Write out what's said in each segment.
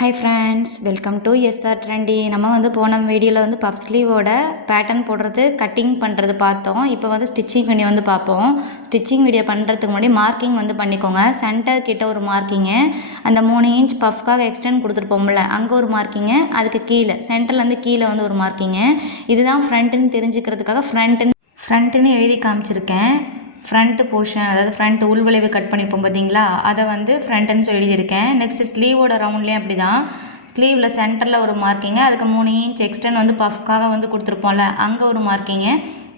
Hi friends, welcome to SR Trendy. நம்ம வந்து போன வீடியோவில் வந்து பஃப் ஸ்லீவோட பேட்டர்ன் போடுறது, கட்டிங் பண்ணுறது பார்த்தோம். இப்போ வந்து ஸ்டிச்சிங் வீடியோ வந்து பார்ப்போம். ஸ்டிச்சிங் வீடியோ பண்ணுறதுக்கு முன்னாடி மார்க்கிங் வந்து பண்ணிக்கோங்க. சென்டர் கிட்ட ஒரு மார்க்கிங்கு, அந்த 3 இன்ச் பஃப்காக எக்ஸ்டெண்ட் கொடுத்துருப்போம்ல, அங்கே ஒரு மார்க்கிங்கு, அதுக்கு கீழே சென்டர்லேருந்து கீழே வந்து ஒரு மார்க்கிங்கு. இதுதான் ஃப்ரண்ட்டுன்னு தெரிஞ்சுக்கிறதுக்காக ஃப்ரண்ட்டுன்னு எழுதி காமிச்சிருக்கேன். ஃப்ரண்ட் போர்ஷன், அதாவது ஃப்ரண்ட் உள்வளைவு கட் பண்ணியிருப்போம் பார்த்தீங்களா, அதை வந்து ஃப்ரண்ட்டுன்னு சொல்லி எழுதியிருக்கேன். நெக்ஸ்ட் ஸ்லீவோட ரவுண்ட்லேயும் அப்படி தான். ஸ்லீவில் சென்டரில் ஒரு மார்க்கிங்கு, அதுக்கு 3 இன்ச் எக்ஸ்டெண்ட் வந்து பஃப்காக வந்து கொடுத்துருப்போம்ல, அங்கே ஒரு மார்க்கிங்கு,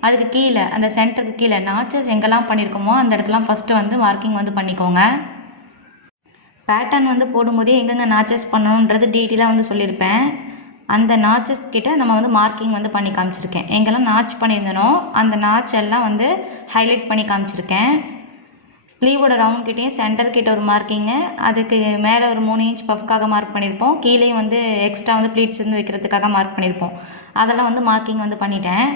அதுக்கு கீழே அந்த சென்டருக்கு கீழே நாச்சஸ் எங்கெல்லாம் பண்ணியிருக்கோமோ அந்த இடத்துலாம் ஃபஸ்ட்டு வந்து மார்க்கிங் வந்து பண்ணிக்கோங்க. பேட்டர்ன் வந்து போடும்போதே எங்கெங்கே நாச்சஸ் பண்ணணுன்றது டீட்டெயிலாக வந்து சொல்லியிருப்பேன். அந்த நாச்சஸ் கிட்ட நம்ம வந்து மார்க்கிங் வந்து பண்ணி காமிச்சிருக்கேன். எங்கெல்லாம் நாச் பண்ணியிருந்தனோ அந்த நாச் எல்லாம் வந்து ஹைலைட் பண்ணி காமிச்சிருக்கேன். ஸ்லீவோட ரவுண்ட் கிட்டேயும் சென்டர் கிட்ட ஒரு மார்க்கிங்கு, அதுக்கு மேலே ஒரு 3 இன்ச் பஃப்காக மார்க் பண்ணியிருப்போம். கீழேயும் வந்து எக்ஸ்ட்ரா வந்து ப்ளீட்ஸ் வந்து வைக்கிறதுக்காக மார்க் பண்ணியிருப்போம். அதெல்லாம் வந்து மார்க்கிங் வந்து பண்ணிட்டேன்.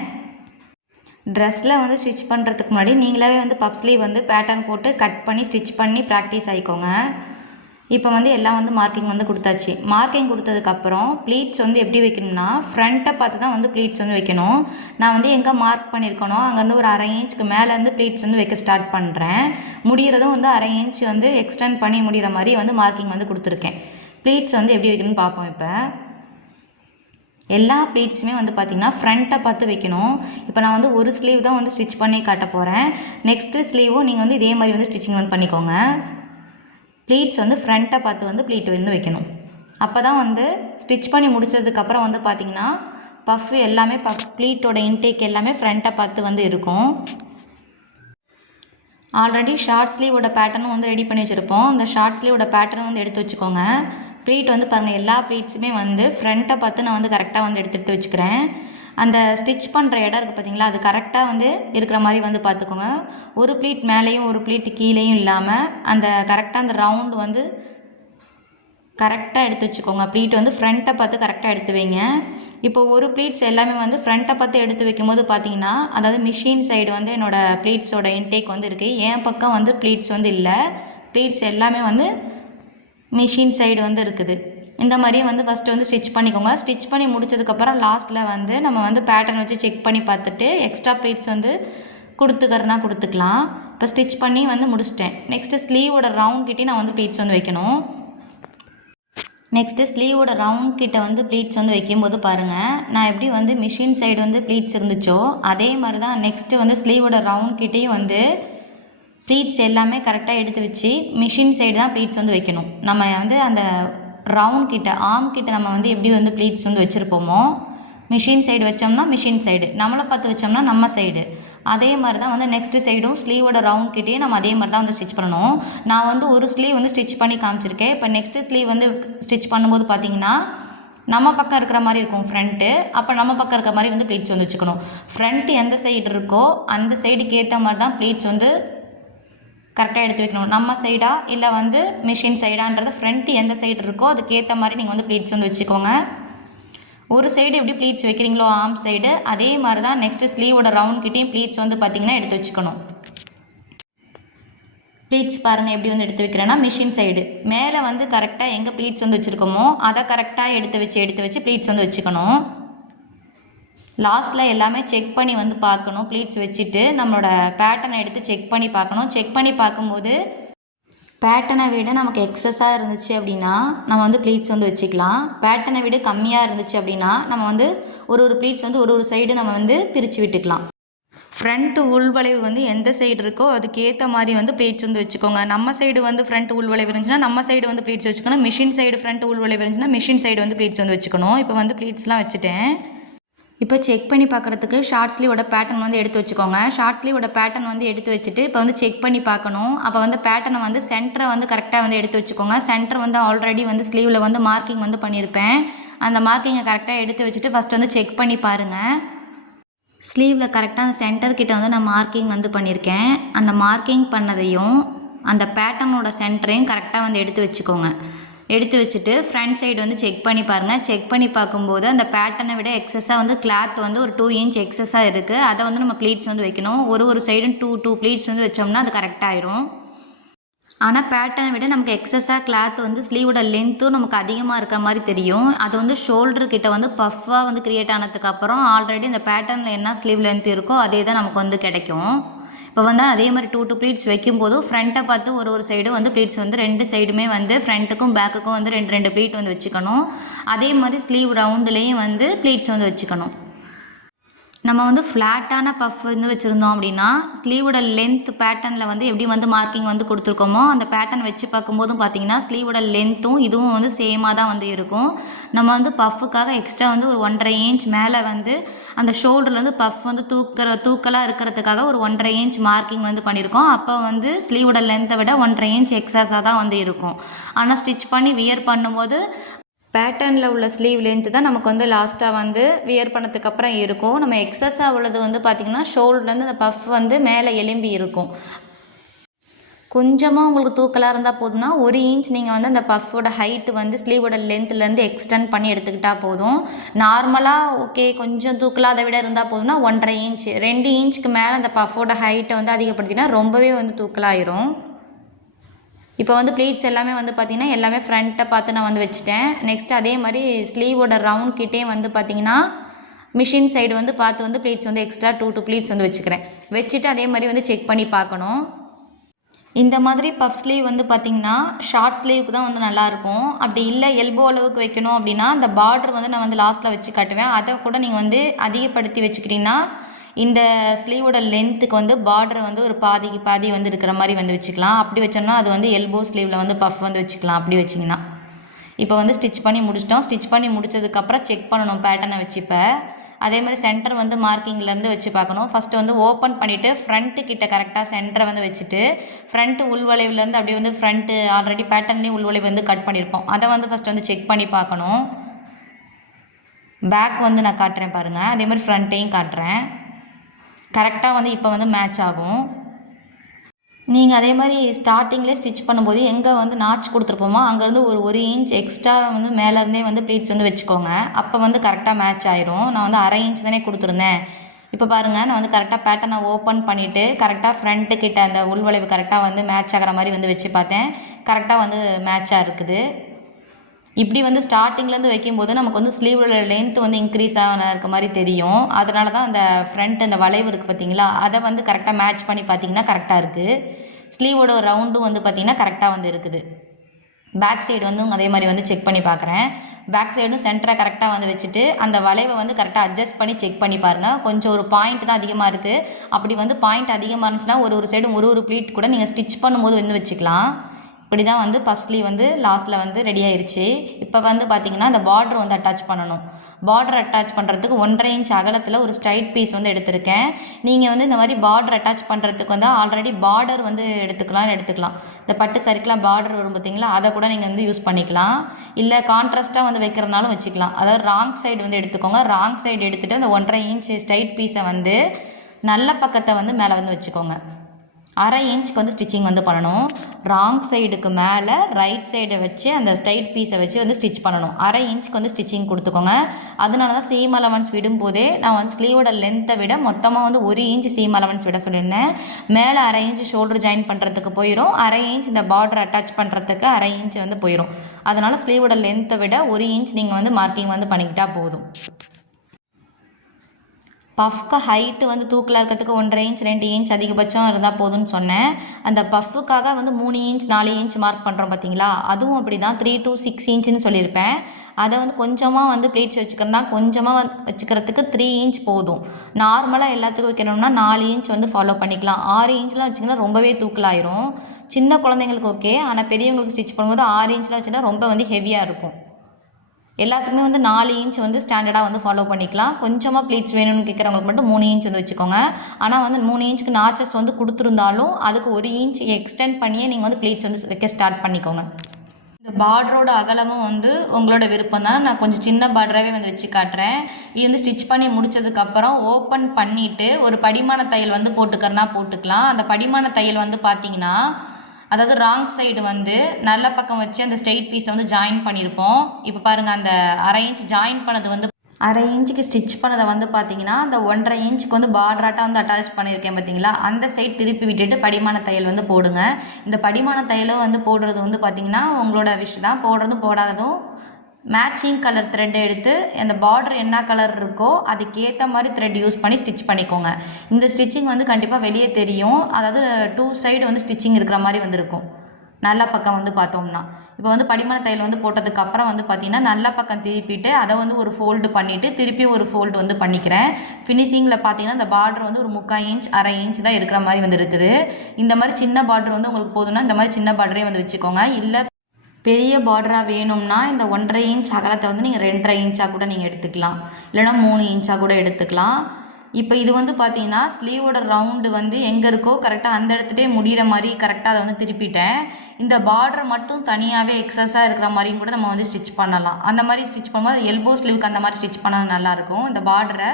ட்ரெஸ்ஸில் வந்து ஸ்டிச் பண்ணுறதுக்கு முன்னாடி நீங்களாவே வந்து பஃப் ஸ்லீவ் வந்து பேட்டர்ன் போட்டு கட் பண்ணி ஸ்டிச் பண்ணி ப்ராக்டிஸ் ஆகிக்கோங்க. இப்போ வந்து எல்லாம் வந்து மார்க்கிங் வந்து கொடுத்தாச்சு. மார்க்கிங் கொடுத்ததுக்கப்புறம் ப்ளீட்ஸ் வந்து எப்படி வைக்கணும்னா, ஃப்ரண்ட்டை பார்த்து தான் வந்து ப்ளீட்ஸ் வந்து வைக்கணும். நான் வந்து எங்கே மார்க் பண்ணியிருக்கணும் அங்கேருந்து ஒரு 1/2 இன்ச்சுக்கு மேலேருந்து ப்ளீட்ஸ் வந்து வைக்க ஸ்டார்ட் பண்ணுறேன். முடிகிறதும் வந்து 1/2 இன்ச் வந்து எக்ஸ்டெண்ட் பண்ணி முடிகிற மாதிரி வந்து மார்க்கிங் வந்து கொடுத்துருக்கேன். ப்ளீட்ஸ் வந்து எப்படி வைக்கணும்னு பார்ப்போம். இப்போ எல்லா ப்ளீட்ஸுமே வந்து பார்த்திங்கன்னா ஃப்ரண்ட்டை பார்த்து வைக்கணும். இப்போ நான் வந்து ஒரு ஸ்லீவ் தான் வந்து ஸ்டிச் பண்ணி காட்ட போகிறேன். நெக்ஸ்ட்டு ஸ்லீவும் நீங்கள் வந்து இதே மாதிரி வந்து ஸ்டிச்சிங் வந்து பண்ணிக்கோங்க. ப்ளீட்ஸ் வந்து ஃப்ரண்ட்டை பார்த்து வந்து ப்ளீட் வந்து வைக்கணும். அப்போ தான் வந்து ஸ்டிச் பண்ணி முடித்ததுக்கப்புறம் வந்து பார்த்திங்கன்னா பஃப் எல்லாமே ப்ளீட்டோட இன்டேக் எல்லாமே ஃப்ரண்ட்டை பார்த்து வந்து இருக்கும். ஆல்ரெடி ஷார்ட் ஸ்லீவோட பேட்டர்னும் வந்து ரெடி பண்ணி வச்சுருப்போம். அந்த ஷார்ட் ஸ்லீவோட பேட்டர்னும் வந்து எடுத்து வச்சுக்கோங்க. ப்ளீட் வந்து பாருங்கள், எல்லா ப்ளீட்ஸுமே வந்து ஃப்ரண்ட்டை பார்த்து நான் வந்து கரெக்டாக வந்து எடுத்து வச்சுக்கிறேன். அந்த ஸ்டிச் பண்ணுற இடம் இருக்குது பார்த்தீங்களா, அது கரெக்டாக வந்து இருக்கிற மாதிரி வந்து பார்த்துக்கோங்க. ஒரு ப்ளீட் மேலேயும் ஒரு ப்ளீட் கீழேயும் இல்லாமல் அந்த கரெக்டாக அந்த ரவுண்டு வந்து கரெக்டாக எடுத்து வச்சுக்கோங்க. ப்ளீட் வந்து ஃப்ரண்ட்டை பார்த்து கரெக்டாக எடுத்து வைங்க. இப்போ ஒரு ப்ளீட்ஸ் எல்லாமே வந்து ஃப்ரண்ட்டை பார்த்து எடுத்து வைக்கும்போது பார்த்தீங்கன்னா, அதாவது மிஷின் சைடு வந்து என்னோடய ப்ளீட்ஸோட இன்டேக் வந்து இருக்குது. என் பக்கம் வந்து ப்ளீட்ஸ் வந்து இல்லை. ப்ளீட்ஸ் எல்லாமே வந்து மிஷின் சைடு வந்து இருக்குது. இந்த மாதிரியே வந்து ஃபஸ்ட்டு வந்து ஸ்டிச் பண்ணிக்கோங்க. ஸ்டிச் பண்ணி முடிச்சதுக்கப்புறம் லாஸ்ட்டில் வந்து நம்ம வந்து பேட்டர்ன் வச்சு செக் பண்ணி பார்த்துட்டு எக்ஸ்ட்ரா ப்ளீட்ஸ் வந்து கொடுத்துக்கறனா கொடுத்துக்கலாம். இப்போ ஸ்டிச் பண்ணி வந்து முடிச்சிட்டேன். நெக்ஸ்ட்டு ஸ்லீவோட ரவுண்ட் கிட்டே நான் வந்து ப்ளீட்ஸ் வந்து வைக்கணும். நெக்ஸ்ட்டு ஸ்லீவோட ரவுண்ட் கிட்ட வந்து ப்ளீட்ஸ் வந்து வைக்கும்போது பாருங்கள், நான் எப்படி வந்து மிஷின் சைடு வந்து ப்ளீட்ஸ் இருந்துச்சோ அதே மாதிரி தான் நெக்ஸ்ட்டு வந்து ஸ்லீவோட ரவுண்ட் கிட்டேயும் வந்து ப்ளீட்ஸ் எல்லாமே கரெக்டாக எடுத்து வச்சு மிஷின் சைடு தான் ப்ளீட்ஸ் வந்து வைக்கணும். நம்ம வந்து அந்த ரவுண்ட் கிட்ட ஆர்ம் கிட்ட நம்ம வந்து எப்படி வந்து ப்ளீட்ஸ் வந்து வச்சுருப்போமோ, மிஷின் சைடு வச்சோம்னா மிஷின் சைடு, நம்மளை பார்த்து வச்சோம்னா நம்ம சைடு, அதே மாதிரி தான் வந்து நெக்ஸ்ட்டு சைடும் ஸ்லீவோட ரவுண்ட் கிட்டேயே நம்ம அதே மாதிரி தான் வந்து ஸ்டிச் பண்ணணும். நான் வந்து ஒரு ஸ்லீவ் வந்து ஸ்டிச் பண்ணி காமிச்சிருக்கேன். இப்போ நெக்ஸ்ட்டு ஸ்லீவ் வந்து ஸ்டிச் பண்ணும்போது பார்த்தீங்கன்னா நம்ம பக்கம் இருக்கிற மாதிரி இருக்கும் ஃப்ரண்ட்டு. அப்போ நம்ம பக்கம் இருக்கிற மாதிரி வந்து ப்ளீட்ஸ் வந்து வச்சுக்கணும். ஃப்ரண்ட்டு எந்த சைடு இருக்கோ அந்த சைடுக்கு ஏற்ற மாதிரி தான் ப்ளீட்ஸ் வந்து கரெக்டாக எடுத்து வைக்கணும். நம்ம சைடா இல்லை வந்து மிஷின் சைடான்றது ஃப்ரண்ட் எந்த சைடு இருக்கோ அதுக்கேற்ற மாதிரி நீங்கள் வந்து ப்ளீட்ஸ் வந்து வச்சுக்கோங்க. ஒரு சைடு எப்படி ப்ளீட்ஸ் வைக்கிறீங்களோ ஆர்ம் சைடு, அதே மாதிரி தான் நெக்ஸ்ட்டு ஸ்லீவோட ரவுண்ட் கிட்டேயும் ப்ளீட்ஸ் வந்து பார்த்திங்கன்னா எடுத்து வச்சுக்கணும். ப்ளீட்ஸ் பாருங்கள் எப்படி வந்து எடுத்து வைக்கிறேன்னா, மிஷின் சைடு மேலே வந்து கரெக்டாக எங்கே ப்ளீட்ஸ் வந்து வச்சுருக்கோமோ அதை கரெக்டாக எடுத்து வச்சு ப்ளீட்ஸ் வந்து வச்சுக்கணும். லாஸ்ட்டில் எல்லாமே செக் பண்ணி வந்து பார்க்கணும். ப்ளீட்ஸ் வச்சுட்டு நம்மளோட பேட்டர்னை எடுத்து செக் பண்ணி பார்க்கணும். செக் பண்ணி பார்க்கும்போது பேட்டர்னை விட நமக்கு எக்ஸஸாக இருந்துச்சு அப்படின்னா நம்ம வந்து ப்ளீட்ஸ் வந்து வச்சுக்கலாம். பேட்டர்னை விட கம்மியாக இருந்துச்சு அப்படின்னா நம்ம வந்து ஒரு ப்ளீட்ஸ் வந்து ஒரு சைடு நம்ம வந்து பிரித்து விட்டுக்கலாம். ஃப்ரண்ட் உள்வளைவு வந்து எந்த சைடு இருக்கோ அதுக்கேற்ற மாதிரி வந்து ப்ளீட்ஸ் வந்து வச்சுக்கோங்க. நம்ம சைடு வந்து ஃப்ரண்ட் உள்வளைவு இருந்துச்சுன்னா நம்ம சைடு வந்து ப்ளீட்ஸ் வச்சுக்கணும். மிஷின் சைடு ஃப்ரண்ட் உள்வளைவு இருந்துச்சுன்னா மிஷின் சைடு வந்து ப்ளீட்ஸ் வந்து வச்சுக்கணும். இப்போ வந்து ப்ளீட்ஸ்லாம் வச்சுட்டேன். இப்போ செக் பண்ணி பார்க்குறதுக்கு ஷார்ட் ஸ்லீவோட பேட்டர்ன் வந்து எடுத்து வச்சுக்கோங்க. ஷார்ட் ஸ்லீவோட பேட்டர்ன் வந்து எடுத்து வச்சுட்டு இப்போ வந்து செக் பண்ணி பார்க்கணும். அப்போ வந்து பேட்டர்னை வந்து சென்டரை வந்து கரெக்டாக வந்து எடுத்து வச்சுக்கோங்க. சென்டர் வந்து ஆல்ரெடி வந்து ஸ்லீவில் வந்து மார்க்கிங் வந்து பண்ணியிருப்பேன். அந்த மார்க்கிங்கை கரெக்டாக எடுத்து வச்சுட்டு ஃபஸ்ட் வந்து செக் பண்ணி பாருங்கள். ஸ்லீவில் கரெக்டாக அந்த சென்டர் கிட்ட வந்து நான் மார்க்கிங் வந்து பண்ணியிருக்கேன். அந்த மார்க்கிங் பண்ணதையும் அந்த பேட்டர்னோட சென்டரையும் கரெக்டாக வந்து எடுத்து வச்சுக்கோங்க. எடுத்து வச்சுட்டு ஃப்ரண்ட் சைடு வந்து செக் பண்ணி பாருங்கள். செக் பண்ணி பார்க்கும்போது அந்த பேட்டர்னை விட எக்ஸஸாக வந்து கிளாத் வந்து ஒரு 2 இன்ச் எக்ஸஸாக இருக்குது. அதை வந்து நம்ம ப்ளீட்ஸ் வந்து வைக்கணும். ஒரு சைடும் 2 ப்ளீட்ஸ் வந்து வச்சோம்னா அது கரெக்டாகிடும். ஆனால் பேட்டர்னை விட நமக்கு எக்ஸஸாக கிளாத் வந்து ஸ்லீவோட லென்த்தும் நமக்கு அதிகமாக இருக்கிற மாதிரி தெரியும். அது வந்து ஷோல்டர் கிட்ட வந்து பஃப்பாக வந்து க்ரியேட் ஆனதுக்கப்புறம் ஆல்ரெடி இந்த பேட்டர்னில் என்ன ஸ்லீவ் லென்த் இருக்கோ அதே தான் நமக்கு வந்து கிடைக்கும். இப்போ வந்து அதே மாதிரி 2 ப்ளீட்ஸ் வைக்கும்போதும் ஃப்ரண்ட்டை பார்த்து ஒரு சைடு வந்து ப்ளீட்ஸ் வந்து 2 சைடுமே வந்து ஃப்ரண்ட்டுக்கும் பேக்குக்கும் வந்து 2 ப்ளீட் வந்து வச்சுக்கணும். அதே மாதிரி ஸ்லீவ் ரவுண்டுலேயும் வந்து ப்ளீட்ஸ் வந்து வச்சுக்கணும். நம்ம வந்து ஃப்ளாட்டான பஃப் வந்து வச்சுருந்தோம் அப்படின்னா ஸ்லீவோட லென்த் பேட்டர்னில் வந்து எப்படி வந்து மார்க்கிங் வந்து கொடுத்துருக்கோமோ அந்த பேட்டர்ன் வச்சு பார்க்கும்போதும் பார்த்தீங்கன்னா ஸ்லீவோட லென்த்தும் இதுவும் வந்து சேமாக தான் வந்து இருக்கும். நம்ம வந்து பஃப்புக்காக எக்ஸ்ட்ரா வந்து ஒரு 1.5 இன்ச் மேலே வந்து அந்த ஷோல்டர்லேருந்து பஃப் வந்து தூக்கலாக இருக்கிறதுக்காக ஒரு 1.5 இன்ச் மார்க்கிங் வந்து பண்ணியிருக்கோம். அப்போ வந்து ஸ்லீவோட லென்த்தை விட 1.5 இன்ச் எக்ஸஸாக தான் வந்து இருக்கும். ஆனால் ஸ்டிச் பண்ணி வியர் பண்ணும்போது பேட்டர்னில் உள்ள ஸ்லீவ் லென்த்து தான் நமக்கு வந்து லாஸ்ட்டாக வந்து வியர் பண்ணதுக்கப்புறம் இருக்கும். நம்ம எக்ஸஸாக உள்ளது வந்து பார்த்திங்கன்னா ஷோல்டர்லேருந்து அந்த பஃப் வந்து மேலே எலும்பி இருக்கும். கொஞ்சமாக உங்களுக்கு தூக்கலாக இருந்தால் போதும்னா 1 இன்ச் நீங்கள் வந்து அந்த பஃப்போட ஹைட்டு வந்து ஸ்லீவோட லென்த்துலேருந்து எக்ஸ்டெண்ட் பண்ணி எடுத்துக்கிட்டால் போதும். நார்மலாக ஓகே கொஞ்சம் தூக்கலாக அதை விட இருந்தால் போதும்னா 1.5 இன்ச் 2 இன்ச்சுக்கு மேலே அந்த பஃப்போட ஹைட்டை வந்து அதிகப்படுத்தினா ரொம்பவே வந்து தூக்கலாயிரும். இப்போ வந்து ப்ளீட்ஸ் எல்லாமே வந்து பார்த்திங்கன்னா எல்லாமே ஃப்ரண்ட்டை பார்த்து நான் வந்து வச்சுட்டேன். நெக்ஸ்ட் அதே மாதிரி ஸ்லீவோட ரவுண்ட் கிட்டே வந்து பார்த்திங்கன்னா மிஷின் சைடு வந்து பார்த்து வந்து ப்ளீட்ஸ் வந்து எக்ஸ்ட்ரா 2 ப்ளீட்ஸ் வந்து வச்சுக்கிறேன். வச்சுட்டு அதே மாதிரி வந்து செக் பண்ணி பார்க்கணும். இந்த மாதிரி பஃப் ஸ்லீவ் வந்து பார்த்திங்கன்னா ஷார்ட் ஸ்லீவுக்கு தான் வந்து நல்லாயிருக்கும். அப்படி இல்லை எல்போ அளவுக்கு வைக்கணும் அப்படின்னா அந்த பார்டர் வந்து நான் வந்து லாஸ்ட்டில் வச்சு காட்டுவேன். அதை கூட நீங்கள் வந்து அதிகப்படுத்தி வச்சுக்கிட்டிங்கன்னா இந்த ஸ்லீவோட லென்த்துக்கு வந்து பார்டர் வந்து ஒரு பாதிக்கு பாதி வந்து இருக்கிற மாதிரி வந்து வச்சுக்கலாம். அப்படி வச்சோம்னா அது வந்து எல்போ ஸ்லீவில் வந்து பஃப் வந்து வச்சுக்கலாம். அப்படி வச்சிங்கன்னா இப்போ வந்து ஸ்டிச் பண்ணி முடிச்சிட்டோம். ஸ்டிச் பண்ணி முடிச்சதுக்கப்புறம் செக் பண்ணணும் பேட்டர்னை வச்சுப்பேன். அதே மாதிரி சென்டர் வந்து மார்க்கிங்லேருந்து வச்சு பார்க்கணும். ஃபஸ்ட்டு வந்து ஓப்பன் பண்ணிவிட்டு ஃப்ரண்ட்டு கிட்ட கரெக்டாக சென்டரை வந்து வச்சுட்டு ஃப்ரண்ட்டு உள்வளைவுலேருந்து அப்படியே வந்து ஃப்ரண்ட்டு ஆல்ரெடி பேட்டர்ன்லேயும் உள்வளைவு வந்து கட் பண்ணியிருப்போம். அதை வந்து ஃபஸ்ட்டு வந்து செக் பண்ணி பார்க்கணும். பேக் வந்து நான் காட்டுறேன் பாருங்கள். அதே மாதிரி ஃப்ரண்ட்டையும் காட்டுறேன். கரெக்டாக வந்து இப்போ வந்து மேட்ச் ஆகும். நீங்கள் அதே மாதிரி ஸ்டார்டிங்லேயே ஸ்டிச் பண்ணும்போது எங்கே வந்து நாச் கொடுத்துருப்போமோ அங்கேருந்து ஒரு இன்ச் எக்ஸ்ட்ரா வந்து மேலேருந்தே வந்து ப்ளீட்ஸ் வந்து வச்சுக்கோங்க. அப்போ வந்து கரெக்டாக மேட்ச் ஆயிரும். நான் வந்து 1/2 இன்ச் தானே கொடுத்துருந்தேன். இப்போ பாருங்கள் நான் வந்து கரெக்டாக பேட்டர்னை ஓப்பன் பண்ணிவிட்டு கரெக்டாக ஃப்ரண்ட்டு கிட்ட அந்த உள்வளைவு கரெக்டாக வந்து மேட்ச் ஆகிற மாதிரி வந்து வச்சு பார்த்தேன். கரெக்டாக வந்து மேட்சாக இருக்குது. இப்படி வந்து ஸ்டார்டிங்லேருந்து வைக்கும்போது நமக்கு வந்து ஸ்லீவோட லென்த் வந்து இன்க்ரீஸ் இருக்க மாதிரி தெரியும். அதனால தான் அந்த ஃப்ரண்ட் அந்த வளைவு இருக்குது பார்த்தீங்களா, அதை வந்து கரெக்டாக மேட்ச் பண்ணி பார்த்தீங்கன்னா கரெக்டாக இருக்குது. ஸ்லீவோட ரவுண்டும் வந்து பார்த்திங்கன்னா கரெக்டாக வந்து இருக்குது. பேக் சைடு வந்து அதே மாதிரி வந்து செக் பண்ணி பார்க்குறேன். பேக் சைடும் சென்டரை கரெக்டாக வந்து வச்சுட்டு அந்த வளைவை வந்து கரெக்டாக அட்ஜஸ்ட் பண்ணி செக் பண்ணி பாருங்கள். கொஞ்சம் ஒரு பாயிண்ட் தான் அதிகமாக இருக்குது. அப்படி வந்து பாயிண்ட் அதிகமாக இருந்துச்சுன்னா ஒரு சைடும் ஒரு ப்ளீட் கூட நீங்கள் ஸ்டிச் பண்ணும்போது வந்து வச்சுக்கலாம். இப்படி தான் வந்து பஃப் ஸ்லீவ் வந்து லாஸ்ட்டில் வந்து ரெடி ஆயிடுச்சு. இப்போ வந்து பார்த்திங்கன்னா அந்த பார்டர் வந்து அட்டாச் பண்ணணும். பார்டர் அட்டாச் பண்ணுறதுக்கு 1.5 இன்ச் அகலத்தில் ஒரு ஸ்ட்ரைட் பீஸ் வந்து எடுத்திருக்கேன். நீங்கள் வந்து இந்த மாதிரி பார்டர் அட்டாச் பண்ணுறதுக்கு வந்து ஆல்ரெடி பார்டர் வந்து எடுத்துக்கலாம். இந்த பட்டு சரிக்கெலாம் பார்டர் வரும் பார்த்திங்களா, அதை கூட நீங்கள் வந்து யூஸ் பண்ணிக்கலாம். இல்லை கான்ட்ராஸ்ட்டாக வந்து வைக்கிறதுனாலும் வச்சுக்கலாம். அதாவது ராங் சைடு வந்து எடுத்துக்கோங்க. ராங் சைடு எடுத்துகிட்டு அந்த 1.5 இன்ச் ஸ்ட்ரைட் பீஸை வந்து நல்ல பக்கத்தை வந்து மேலே வந்து வச்சுக்கோங்க. 1/2 இன்ச்சுக்கு வந்து ஸ்டிச்சிங் வந்து பண்ணணும். ராங் சைடுக்கு மேலே ரைட் சைடை வச்சு அந்த ஸ்ட்ரைட் பீஸை வச்சு வந்து ஸ்டிச் பண்ணணும். 1/2 இன்ச்சுக்கு வந்து ஸ்டிச்சிங் கொடுத்துக்கோங்க. அதனால தான் சீம் அலவன்ஸ் விடும்போதே நான் வந்து ஸ்லீவோட லென்த்தை விட மொத்தமாக வந்து 1 இன்ச் சீம் அலவன்ஸ் விட சொல்லியிருந்தேன். மேலே 1/2 இன்ச் ஷோல்டர் ஜாயின் பண்ணுறதுக்கு போயிடும். 1/2 இன்ச் இந்த பார்டர் அட்டாச் பண்ணுறதுக்கு 1/2 இன்ச் வந்து போயிடும். அதனால் ஸ்லீவோட லென்த்தை விட 1 இன்ச் நீங்கள் வந்து மார்க்கிங் வந்து பண்ணிக்கிட்டால் போதும். பஃப்க்கு ஹைட்டு வந்து தூக்கில் இருக்கிறதுக்கு 1.5 இன்ச் 2 இன்ச் அதிகபட்சம் இருந்தால் போதும்னு சொன்னேன். அந்த பஃப்புக்காக வந்து 3 இன்ச் 4 இன்ச் மார்க் பண்ணுறோம் பார்த்தீங்களா, அதுவும் அப்படி தான் 3 to 6 இன்ச்சுன்னு சொல்லியிருப்பேன். அதை வந்து கொஞ்சமாக வந்து ப்ளீட்ஸ் வச்சுக்கிறோன்னா கொஞ்சமாக வச்சுக்கிறதுக்கு 3 இன்ச் போதும். நார்மலாக எல்லாத்துக்கும் வைக்கணும்னா 4 இன்ச் வந்து ஃபாலோ பண்ணிக்கலாம். 6 இன்ச்லாம் வச்சிங்கன்னா ரொம்பவே தூக்கலாயிரும். சின்ன குழந்தைங்களுக்கு ஓகே, ஆனால் பெரியவங்களுக்கு ஸ்டிச் பண்ணும்போது 6 இன்ச்லாம் வச்சுன்னா ரொம்ப வந்து ஹெவியாக இருக்கும். எல்லாத்துக்குமே வந்து 4 இன்ச் வந்து ஸ்டாண்டர்டாக வந்து ஃபாலோ பண்ணிக்கலாம். கொஞ்சமாக ப்ளீட்ஸ் வேணும்னு கேட்குறவங்களுக்கு மட்டும் 3 இன்ச் வந்து வச்சுக்கோங்க. ஆனால் வந்து 3 இன்ச்சுக்கு நாச்சஸ் வந்து கொடுத்துருந்தாலும் அதுக்கு 1 இன்ச் எக்ஸ்டெண்ட் பண்ணியே நீங்கள் வந்து ப்ளீட்ஸ் வந்து வைக்க ஸ்டார்ட் பண்ணிக்கோங்க. இந்த பார்டரோட அகலமும் வந்து உங்களோட விருப்பம் தான். நான் கொஞ்சம் சின்ன பார்டராகவே வந்து வச்சு காட்டுறேன். இது வந்து ஸ்டிச் பண்ணி முடித்ததுக்கப்புறம் ஓப்பன் பண்ணிவிட்டு ஒரு படிமான தையல் வந்து போட்டுக்கிறனா போட்டுக்கலாம். அந்த படிமான தையல் வந்து பார்த்திங்கன்னா அதாவது ராங் சைடு வந்து நல்ல பக்கம் வச்சு அந்த ஸ்ட்ரெயிட் பீஸை வந்து ஜாயின் பண்ணியிருப்போம். இப்போ பாருங்கள் அந்த 1/2 இன்ச் ஜாயின் பண்ணது வந்து அரை இன்ச்சுக்கு ஸ்டிச் பண்ணதை வந்து பார்த்தீங்கன்னா அந்த 1.5 இன்ச்சுக்கு வந்து பார்டராட்டாக வந்து அட்டாச் பண்ணியிருக்கேன் பார்த்தீங்களா, அந்த சைட் திருப்பி விட்டுட்டு படிமான தையல் வந்து போடுங்க. இந்த படிமான தையலும் வந்து போடுறது வந்து பார்த்திங்கன்னா உங்களோட விஷ் தான். போடுறதும் போடாததும் மேட்சிங் கலர் த்ரெட் எடுத்து அந்த பார்டர் என்ன கலர் இருக்கோ அதுக்கேற்ற மாதிரி த்ரெட் யூஸ் பண்ணி ஸ்டிச் பண்ணிக்கோங்க. இந்த ஸ்டிச்சிங் வந்து கண்டிப்பாக வெளியே தெரியும், அதாவது 2 சைடு வந்து ஸ்டிச்சிங் இருக்கிற மாதிரி வந்து இருக்கும். நல்ல பக்கம் வந்து பார்த்தோம்னா இப்போ வந்து படிமான தையல் வந்து போட்டதுக்கப்புறம் வந்து பார்த்திங்கன்னா நல்ல பக்கம் திருப்பிட்டு அதை வந்து ஒரு ஃபோல்டு பண்ணிவிட்டு திருப்பி ஒரு ஃபோல்டு வந்து பண்ணிக்கிறேன். ஃபினிஷிங்கில் பார்த்தீங்கன்னா இந்த பார்டர் வந்து ஒரு 3/4 இன்ச் அரை இன்ச் தான் இருக்கிற மாதிரி வந்து இருக்குது. இந்த மாதிரி சின்ன பார்டர் வந்து உங்களுக்கு போதும்னா இந்த மாதிரி சின்ன பார்டரே வந்து வச்சுக்கோங்க. இல்லை பெரிய பார்டராக வேணும்னா இந்த 1.5 இன்ச் அகலத்தை வந்து நீங்கள் 2.5 இன்ச்சாக கூட நீங்கள் எடுத்துக்கலாம், இல்லைனா 3 இன்ச்சாக கூட எடுத்துக்கலாம். இப்போ இது வந்து பார்த்தீங்கன்னா ஸ்லீவோட ரவுண்டு வந்து எங்கே இருக்கோ கரெக்டாக அந்த இடத்துட்டே முடிகிற மாதிரி கரெக்டாக அதை வந்து திருப்பிட்டேன். இந்த பார்டர் மட்டும் தனியாகவே எக்ஸஸாக இருக்கிற மாதிரியும் கூட நம்ம வந்து ஸ்டிச் பண்ணலாம். அந்த மாதிரி ஸ்டிச் பண்ணும்போது எல்போ ஸ்லீவுக்கு அந்த மாதிரி ஸ்டிச் பண்ணால் நல்லாயிருக்கும். இந்த பார்டரை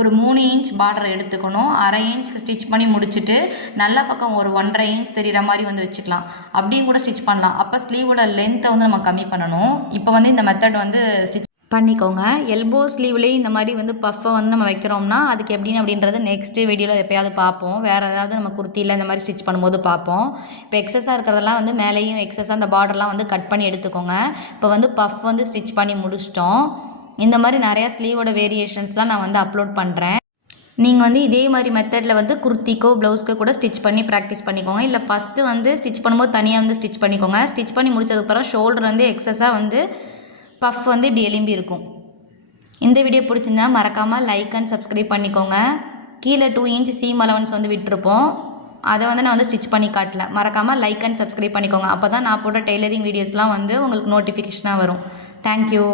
ஒரு 3 இன்ச் பார்டரை எடுத்துக்கணும். அரை இன்ச்சுக்கு ஸ்டிச் பண்ணி முடிச்சுட்டு நல்ல பக்கம் ஒரு 1.5 இன்ச் தெரிகிற மாதிரி வந்து வச்சுக்கலாம். அப்படியும் கூட ஸ்டிச் பண்ணலாம். அப்போ ஸ்லீவோட லென்த்தை வந்து நம்ம கம்மி பண்ணணும். இப்போ வந்து இந்த மெத்தட் வந்து ஸ்டிச் பண்ணிக்கோங்க. எல்போ ஸ்லீவ்லேயே இந்த மாதிரி வந்து பஃப்பை வந்து நம்ம வைக்கிறோம்னா அதுக்கு எப்படின்னு அப்படின்றது நெக்ஸ்ட் வீடியோவில் எப்போயாவது பார்ப்போம். வேறு ஏதாவது நம்ம குர்த்தியில் இந்த மாதிரி ஸ்டிச் பண்ணும்போது பார்ப்போம். இப்போ எக்ஸஸாக இருக்கிறதெல்லாம் வந்து மேலேயும் எக்ஸஸாக அந்த பார்டர்லாம் வந்து கட் பண்ணி எடுத்துக்கோங்க. இப்போ வந்து பஃப் வந்து ஸ்டிச் பண்ணி முடிச்சிட்டோம். இந்த மாதிரி நிறையா ஸ்லீவோட வேரியேஷன்ஸ்லாம் நான் வந்து அப்லோட் பண்ணுறேன். நீங்கள் வந்து இதே மாதிரி மெத்தடில் வந்து குர்த்திக்கோ ப்ளவுஸ்க்கோ கூட ஸ்டிச் பண்ணி ப்ராக்டிஸ் பண்ணிக்கோங்க. இல்லை ஃபஸ்ட்டு வந்து ஸ்டிச் பண்ணும்போது தனியாக வந்து ஸ்டிச் பண்ணிக்கோங்க. ஸ்டிச் பண்ணி முடிச்சதுக்கப்புறம் ஷோல்டர் வந்து எக்ஸஸாக வந்து பஃப் வந்து இப்படி எலும்பி இருக்கும். இந்த வீடியோ பிடிச்சிருந்தா மறக்காமல் லைக் அண்ட் சப்ஸ்கிரைப் பண்ணிக்கோங்க. கீழே 2 இன்ச் சீம் அலவன்ஸ் வந்து விட்டுருப்போம், அதை வந்து நான் வந்து ஸ்டிச் பண்ணி காட்டல. மறக்காமல் லைக் அண்ட் சப்ஸ்கிரைப் பண்ணிக்கோங்க. அப்போ தான் நான் போட்ட டெய்லரிங் வீடியோஸ்லாம் வந்து உங்களுக்கு நோட்டிஃபிகேஷனாக வரும். தேங்க்யூ.